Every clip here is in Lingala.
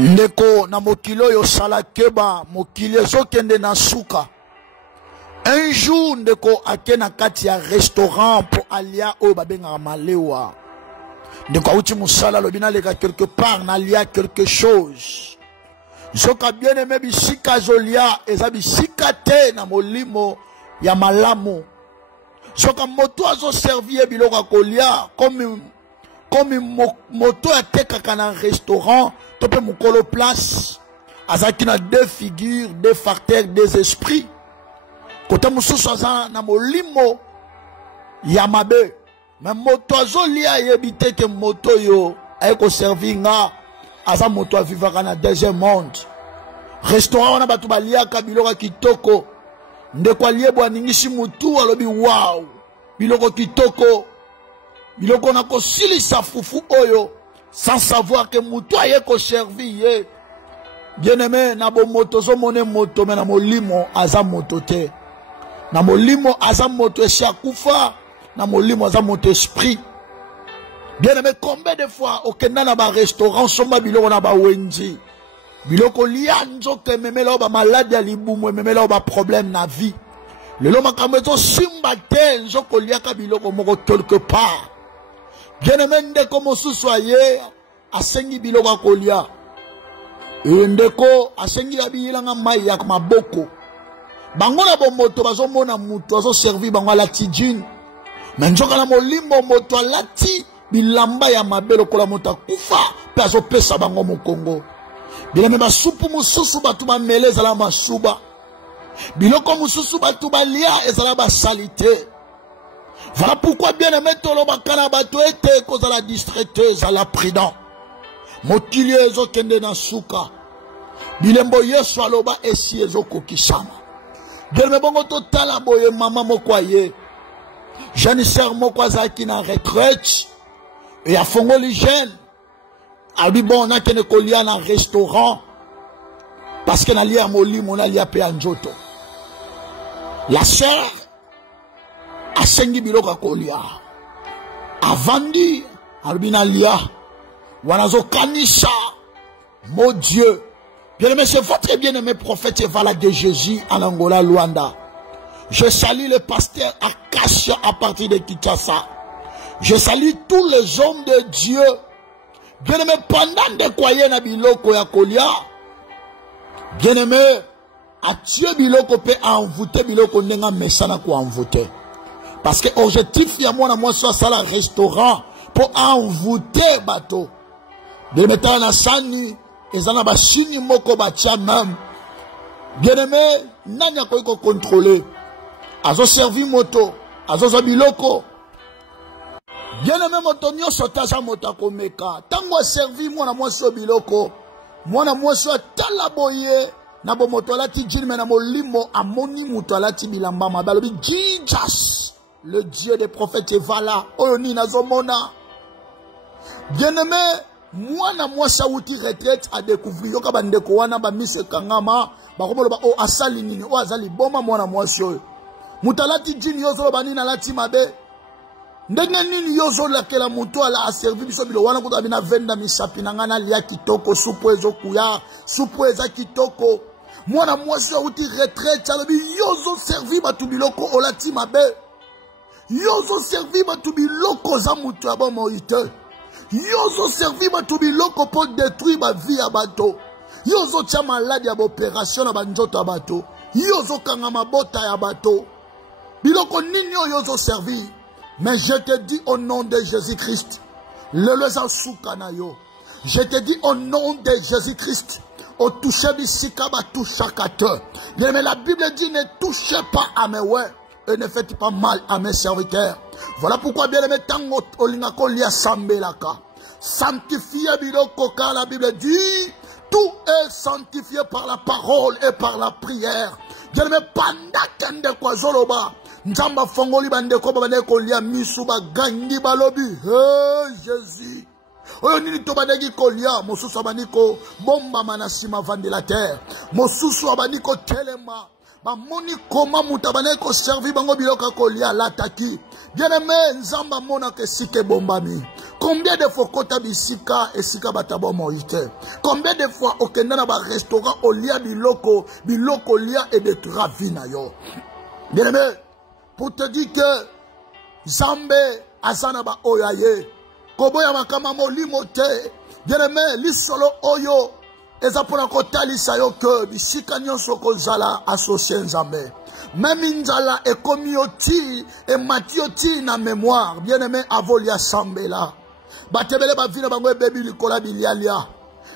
Ndeko na mokilo yo salakeba mokili ezokende na suka. Un jour ndeko akena kati ya restaurant pour alia oyo babenga malewa. Ndeko auti musala lobina leka quelque part na lia quelque chose. Soka bien aimé bisika zolia eza bisika te na molimo ya malamu. Soka moto azo servir biloko kolia comme moto atekaka na restaurant topé mukolo place azaki na deux figures, deux facteurs, deux esprits. Kota mususu aza na molimo ya mabe. Mais moto azolia yebite ke moto yo ayeko servir nga aza moto avivaka na deuxième monde. Restaurant wana batu baliaka biloko kitoko. Ndeko aliebo aningisi mutu alobi wow. Biloko kitoko. Biloko na kosilisa fufu oyo sans savoir que mutu ayeko servir ye. Bien-aimé na bo moto zo mone moto mais na molimo aza moto te. Na molimo aza moto eshakufa. Na molimo aza moto esprit. Bien-aimé, combien de fois au Kenya na ba restaurant somba biloko na ba wenji. Biloko liya nzoke memela ba malade ya libumu memela ba problème na vie. Lelo makambezo simba te nzoko liaka biloko moko quelque part. Bien-aimé ndeko mosusu aye asengi biloko kolia. Ndeko asengi abilanga mai ya maboko. Bango na bomoto bazomona mutu azo servi bango la tijine. Mais nzoka na molimo moto alati bilamba ya mabelo kola moto kufa pe azo pesa bango mu Congo. Bien ba supu mususu batu ba meleza la masuba. Biloko mususu batu ba lia ezala ba salité. Voilà pourquoi bien aimé tolo bakana batu ete koza la distraiteuse à la prudent. Mokili ezo kende na suka. Bilembo yesu aloba esi ezo kokisama. Bien bongo totala boye mama mokwaye. Janisseur moko azaki na retraite et a fongoli jeune. Abi bon on a kene kolia na restaurant parce que na lia molimo na lia pe anjoto. La sœur a sengi biloko kolia. Avandi albina lia wanazo kanisa mon Dieu. Bien-aimé, c'est votre bien-aimé prophète Evala de Jésus en Angola, Luanda. Je salue le pasteur Acacia à partir de Kinshasa. Je salue tous les hommes de Dieu. Bien-aimé, pendant de croyer na biloko ya kolia. Bien-aimé, à Dieu biloko peut envoûter biloko nenga mesana ko envoûter. Parce que objectif ya moi na moi soit ça la restaurant pour envoûter bateau. Bien-aimé, na sani ezana ba chini moko ba tia même. Bien-aimé, nanya ko contrôler. Azo servi moto, azo zabiloko. Bien-aimé moto nyoso taza moto komeka. Tango servi mwana mwaso biloko. Mwana mwaso talaboye na bo moto lati jilme na molimo amoni moto lati bilamba mabalobi Jesus, le Dieu des prophètes Evala. Oyo ni nazomona. Bien-aimé, mwana mwasa uti retraite a découvrir yoka bandeko wana ba mise kangama ba komoloba o asali nini o azali boma mwana mwasyo. Mutalati jini yozo bani na lati mabe. Ndenge nini yozo lakela mutu ala aservi biso bilo wana kuta bina venda misapi na ngana lia kitoko supu ezo kuya supu eza kitoko. Mwana mwasi uti retraite alobi yozo servi batu biloko olati mabe. Yozo servi batu biloko za mutu ya ba moite. Yozo servi batu biloko pour détruire ma vie ya bato. Yozo tia malade ya opération na banjoto ya bato. Yozo kanga mabota ya bato. Biloko nini yozo servi. Mais je te dis au nom de Jésus-Christ. Le souka yo. Je te dis au nom de Jésus-Christ. Au toucher bisika ba touchakate. Mais la Bible dit ne touchez pas à mes ouais. Et ne faites pas mal à mes serviteurs. Voilà pourquoi bien aimé tango olingako lia sambelaka. Sanctifié biloko car la Bible dit tout est sanctifié par la parole et par la prière. Bien aimé panda kende kwa zoloba. Nzamba fongoli bandeko bandeko lia misuba gangi balobi. Hey Jésus. Oyo nini to bandeki kolia mosusu abaniko bomba manasima vandelateur. Mosusu abaniko telema. Bamoni koma mutabane ko servi bango biloka kolia lataki. Bien aimé nzamba mona ke sike bombami. Combien de fois kota bisika esika batabo moite? Combien de fois okenda na ba restaurant olia biloko lia et de travina yo? Bien aimé, pour te dire que Zambe azana ba oyaye. Koboya makama molimo te. Bien aimé, lisolo oyo eza pona kotalisa yo que bisika nyonso kozala associé nzambe. Même Inzala est commis au tir et Mathieu na mémoire. Bien aimé, avolia sambela. Batebele ba vina bango baby likola bilialia.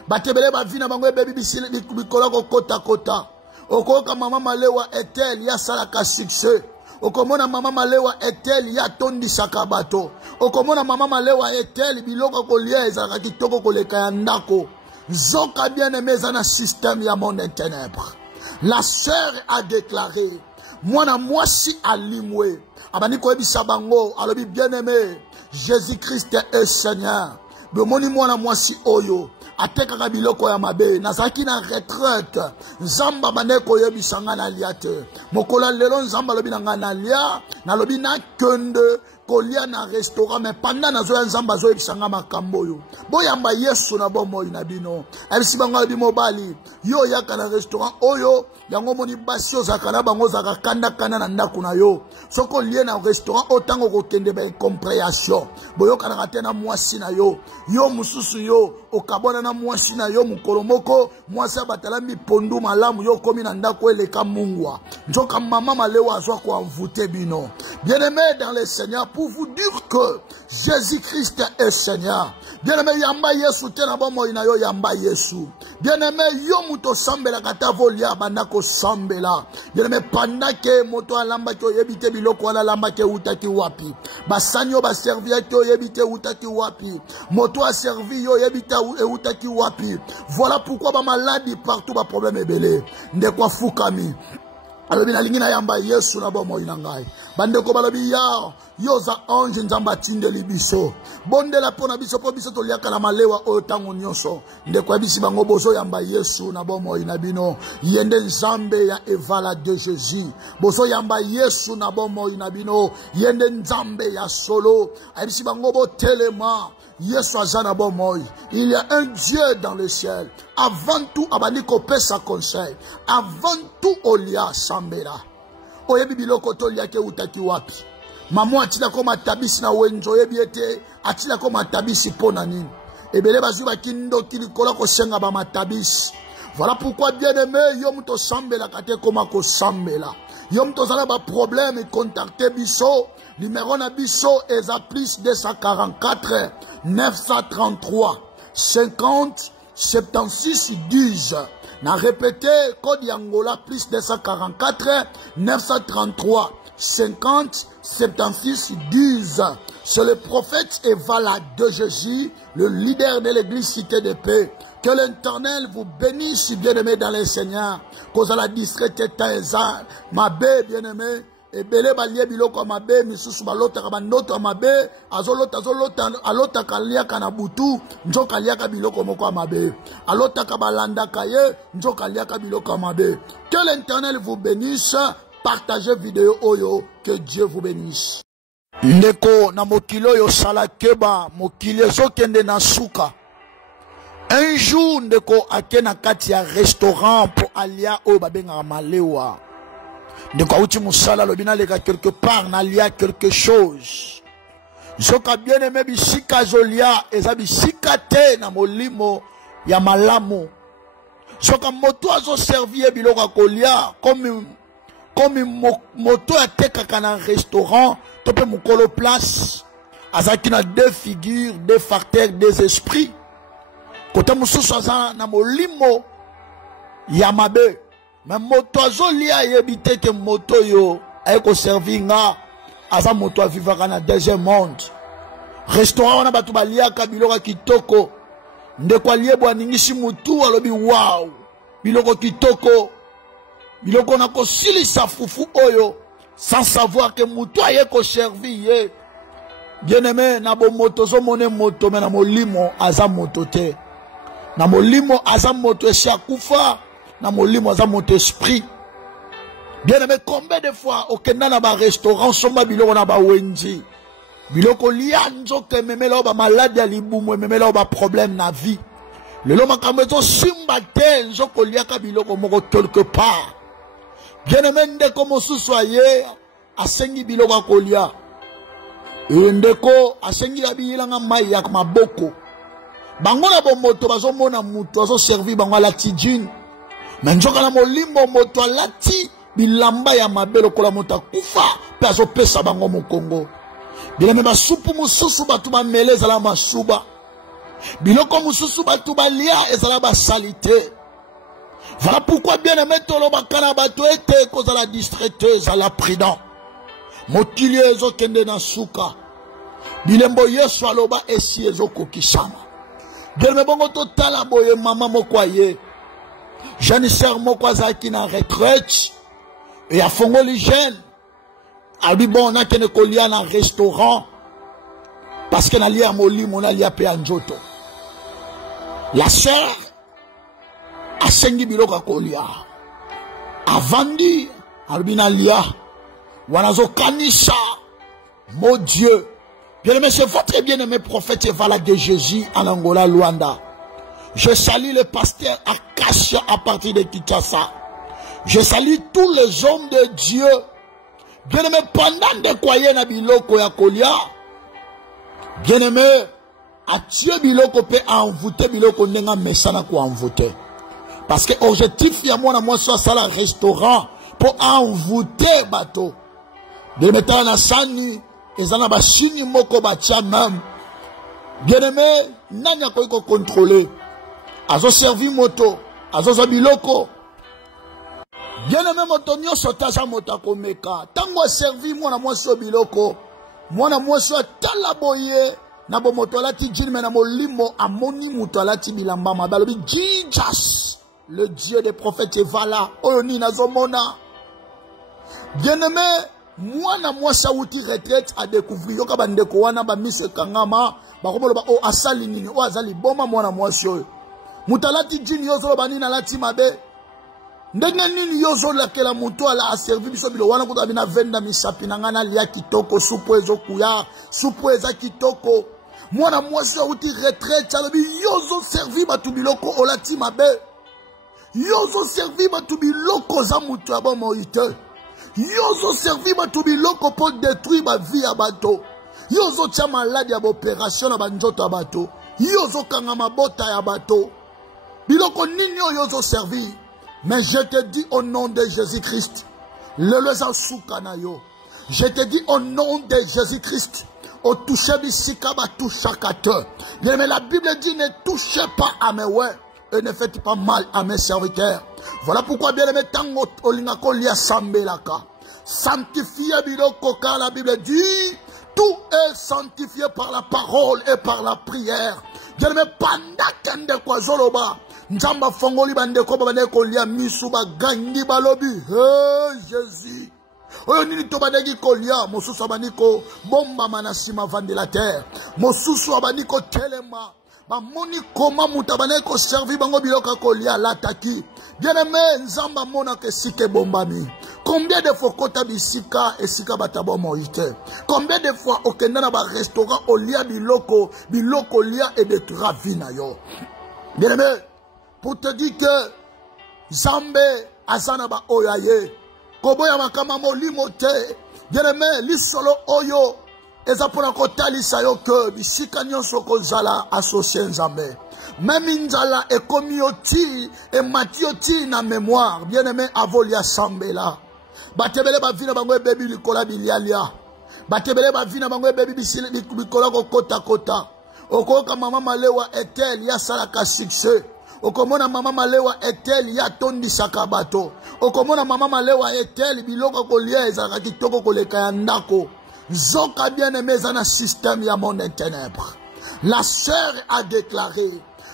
Batebele ba vina bango baby bikola kota kota. Okoka mama malewa etel ya salaka succès. Okomona mama malewa etel ya tondi sakabato. Okomona mama malewa etel biloko kolia ezaka kitoko koleka ya ndako. Zoka bien aimé zana système ya monde en ténèbres. La sœur a déclaré, moi si alimwe. Abani ko ebisa bango alobi bien aimé. Jésus-Christ est Seigneur. Bomoni mwana mwasi oyo ateka biloko ya mabe nazaki na retraite nzamba baneko yebisanga na liate mokola lelo nzamba lobi na na lia na lobi na kende kolia na restaurant mais pendant nazo ya nzamba zo yebisanga makambo yo boyamba Yesu na bomo ina bino ebisi bango lobi mobali yo yaka na restaurant oyo yango moni basio zakana bango zaka kanda kana na ndaku na yo soko lie na restaurant otango kokende ba compréhension boyoka na tena mwasi na yo mususu yo okabona na mwasi na yo mukolomoko mwasi abatala mipondu malamu yo komi na ndako eleka mungwa njoka mama malewa azwa ko envoûter bino bien-aimé dans le Seigneur pour vous dire que Jésus-Christ est Seigneur. Bien-aimé yamba Yesu tena bomo ina yo yamba Yesu. Bien-aimé yo muto sambela kata volia bandako sambela. Bien-aimé pendant que moto alamba ko yebite biloko ala lamba ke utaki wapi. Basanyo ba servir ko yebite utaki wapi. Moto a servi yo yebita utaki wapi. Voilà pourquoi ba maladie partout ba problème ebele. Ndekwa fukami. Alobi na lingina yamba Yesu na bomo inangai. Bandeko balobi ya yoza ange nzamba tinde libiso. Bonde la pona biso po biso toliaka na malewa oyo tango nyonso. Ndeko bisi bango bozo yamba Yesu na bomo inabino. Yende nzambe ya evala de Jésus. Bozo yamba Yesu na bomo inabino. Yende nzambe ya solo. Abisi bango bo telema. Yesu azana bomoy. Il y a un Dieu dans le ciel. Avant tout, abani kope sa conseil. Avant tout, olia sambera. Oyebi biloko tolia ke utaki wapi. Maman atila koma tabisi na wenjo yebi ete atila koma tabisi pona nini. Ebele bazu bakindo kilikola ko senga ba matabisi. Voilà pourquoi bien aimé yom to sambela kate koma ko sambela. Yom to zala ba problème contacter biso. Numéro na biso eza plus 244 933 50 76 10. Na répété code Angola plus 244 933 50 76 10. C'est le prophète Evala de Jésus, le leader de l'église Cité de Paix. Que l'Éternel vous bénisse, bien-aimés dans le Seigneur. Cause à la discrète taïza, ma bé, bien-aimé. Ebele balie biloko mabe misusu balota kabanoto mabe azolota alota kalia kana butu njoka liaka biloko moko mabe alota kabalanda kaye njoka liaka biloko mabe. Que l'Éternel vous bénisse. Partagez vidéo oyo. Que Dieu vous bénisse. Ndeko na mokilo yo salakeba mokile zokende na suka. Un jour ndeko akena kati ya restaurant pour alia oyo babenga malewa. Ndeko auti musala lobina leka quelque part na lia quelque chose. Zoka bien aimé bisika zolia eza bisika te na molimo ya malamu. Zoka moto azo servir biloko kolia comme moto atekaka na restaurant tope mukolo place azaki na deux figures, deux facteurs, deux esprits. Kota mususu aza na molimo ya mabe. Mais moto azolia yebite ke moto yo ayeko servir nga aza moto a vivre na deuxième monde. Restaurant wana batu baliaka biloko kitoko. Ndeko aliebo aningisi mutu alobi wow. Biloko kitoko. Biloko na kosilisa fufu oyo sans savoir que mutu ayeko servir ye. Bien-aimé na bo moto zo mone moto mais na molimo aza moto te. Na molimo aza moto esi akufa. Na molimo aza moto esprit. Bien aimé, combien de fois au Kenya na ba restaurant somba biloko na ba wenji. biloko lia nzoka ememela ba malade ya libumu ememela ba problème na vie lelo makambo ezo simba te nzoko liaka biloko moko quelque part bien-aimé ndeko mosusu aye asengi biloko akolia ndeko asengi abiyilanga mai ya maboko bango na bomoto bazomona mutu azoservi bango alati jean mais nzoka na molimbo moto alati bilamba ya mabe lokola moto akufa mpe azopesa bango mokongo bien-aimé basupu mosusu bato bamele ezala masuba biloko mosusu bato balia ezala basali te. Voilà pourquoi bien-aimé tolobaka na bato ete kozala distrait ezala prudent mokili ezokende na suka bilembo yesu aloba esi ezokokisama bien-aimé bongo totala boye mama moko aye janisere moko azalaki na retraite e afongoli jeune abi bon nakende kolia na restaurant parce que nalia molimo nalia pe ya nzoto la sœur asengi biloko akolia avandi alobi nalia wanazokanisa mon Dieu. Bien-aimé, c'est votre bien-aimé prophète Evala de Jésus en Angola, Luanda. Je salue le pasteur Akasia à partir de Kinshasa. Je salue tous les hommes de Dieu. Bien-aimé, pendant de croyer na biloko ya kolia, bien-aimé, atie biloko pe envoûter biloko nenga mesana ko envoûter. Parce que objectif ya moi soit ça la restaurant pour envoûter bateau. Bien-aimé, na sani ezana bashini moko batia même. Bien-aimé, nanya ko contrôler. Azo servi moto, azo biloko. Bien-aimé moto nyonso taza moto komeka. Tango servi mwana mwasi biloko. Mwana mwasi tala boye na bo moto alati jini na molimo amoni moto alati bilamba mabalobi Jesus, le Dieu des prophètes Evala oyo ni nazomona. Bien-aimé, mwana mwasi wuti retraite a découvrir yoka bandeko wana ba mise kangama ba komoloba o asali nini o azali boma mwana mwasi oyo. Mutalati jini yozo bani na lati mabe. Ndenge nini yozo lakela muto ala aservi biso bilo wana kuta bina venda misapi na ngana lia kitoko supu ezo kuya supu eza kitoko. Mwana mwasi wuti retraite alobi yozo servi batu biloko olati mabe. Yozo servi batu biloko za muto aba moite. Yozo servi batu biloko pour détruire ma vie à bateau. Yozo tia malade ya opération na banjoto à bateau. Yozo kanga mabota ya bateau. Biloko nini yozo servi. Mais je te dis au nom de Jésus-Christ, le leza soukana yo. Je te dis au nom de Jésus-Christ, au toucher bisika ba touchakate. Mais la Bible dit ne touchez pas à mes ouais et ne faites pas mal à mes serviteurs. Voilà pourquoi bien aimé tango olingako lia sambelaka. Sanctifié biloko car la Bible dit tout est sanctifié par la parole et par la prière. Bien aimé panda kende kwa zoloba. Nzamba fongoli bandeko bandeko lia misu bagangi balobi. Hey Jésus. Oyo nini to badegi kolia mosusu abaniko bomba manasima vandelateur. Mosusu abaniko telema. Bamoni koma mutabaneko servi bango biloka kolia lataki. Bien-aimé nzamba mona ke sike bombami. Combien de fois kota bisika et sika batabo moite. Combien de fois okenda na ba restaurant olia biloko lia et de travina yo. Bien-aimé, pour te dire que Zambe azana ba oyaye. Koboya makama molimo te. Bien-aimé, li solo oyo eza pona kotalisa yo ke bisika nyonso kozala associé nzambe. Même nzala ekomi oti et matioti na mémoire. Bien-aimé avolia sambela. Batebele ba vina bango bebi likola bilialia. Batebele ba vina bango bebi bisili likola kota kota. Okoka mama malewa etel ya salaka succès. Okomona mama malewa etel ya tondi sakabato. Okomona mama malewa etel biloko kolia ezaka kitoko koleka ya ndako. Zoka bien-aimé zana système ya monde ténèbres. La sœur a déclaré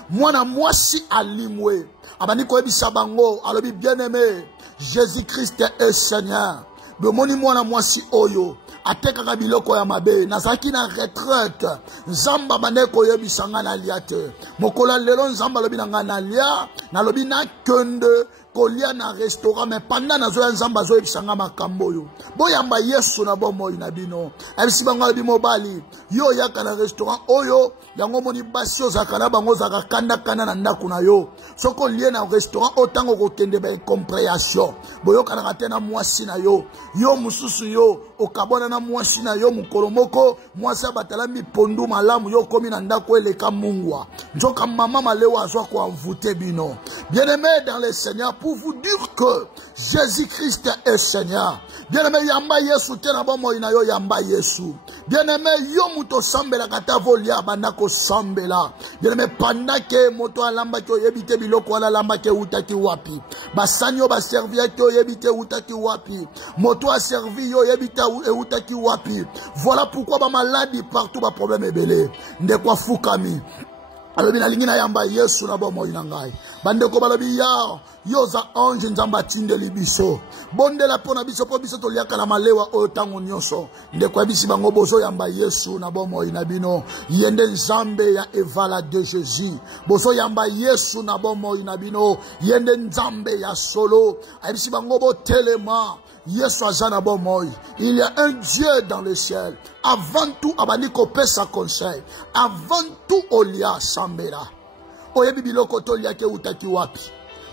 mwana mwasi alimwe. Abani ko ebisa bango alobi bien-aimé Jésus-Christ est Seigneur. Bomoni mwana mwasi oyo ateka biloko ya mabe nazaki na retraite nzamba bandeko yebisanga na liate mokola lelo nzamba lobi na ngana lia nalobi na kende kolia na restaurant mais pendant nazo ya nzamba zo ebisanga makambo yo boyamba Yesu na bomoi na bino ebisi bango lobi mobali yo yaka na restaurant oyo yango moni basi ozakana bango zaka kanda kana na ndako na yo soko lie na restaurant otango kokende ba compréhension boyoka na tena mwasi na yo mususu yo okabona na mwasi na yo mukolomoko mwasi abatala mipondu malamu yo komi na ndako eleka mungwa njoka mama malewa azwa ko envoûter bino bien-aimé dans le Seigneur pour vous dire que Jésus-Christ est Seigneur. Bien-aimé yamba Yesu tena bomo ina yo yamba Yesu. Bien-aimé yo muto sambela kata volia bandako sambela. Bien-aimé pendant que moto alamba ko yebite biloko ala lamba ke utaki wapi. Basanyo ba servir ko yebite utaki wapi. Moto a servi yo yebita utaki wapi. Voilà pourquoi ba maladie partout ba problème ebele. Ndekwa fukami. Alors bien alingina yamba Yesu na bomo inangai bandeko balobi ya yoza ange nzamba tinde libiso bonde la pona biso po biso toliaka la malewa o tango nyonso ndeko bisi bango bozo yamba Yesu na bomo inabino yende nzambe ya evala de Jésus bozo yamba Yesu na bomo inabino yende nzambe ya solo abisi bango bo telema Yesu azana bomoy. Il y a un Dieu dans le ciel. Avant tout, abani kope sa conseil. Avant tout, olia sambera. Oye bibilo koto liya ke utaki wapi.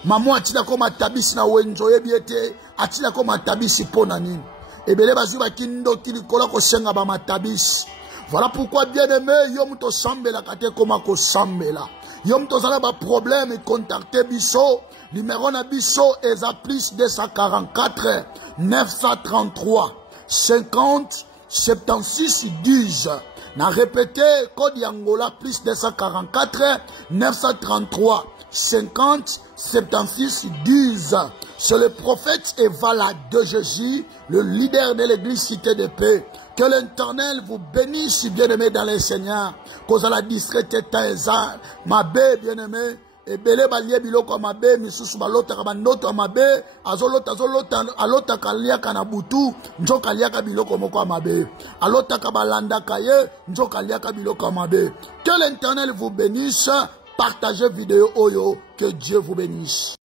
Maman atila koma tabisi na wenzo yebiete. Atila koma tabisi pona nini. Ebele bazuba kindo kilikola ko senga ba matabisi. Voilà pourquoi bien aimé, yom to sambela kate koma ko sambela. Yom to zala ba problème contacter biso. Numéro na biso eza plus 244 933 50 76 10. Na répété code Angola plus 244 933 50 76 10. C'est le prophète Evala de Jésus, le leader de l'église Cité de Paix. Que l'Éternel vous bénisse, bien-aimés dans le Seigneur. Cause à la discrète taïza, ma bé, bien-aimé. Ebele balie biloko mabe misusu balota ka bandoto mabe azolota alota kalia kana butu njoka liaka biloko moko mabe alota ka balanda kaye njoka liaka biloko mabe. Que l'Éternel vous bénisse. Partagez vidéo oyo, que Dieu vous bénisse.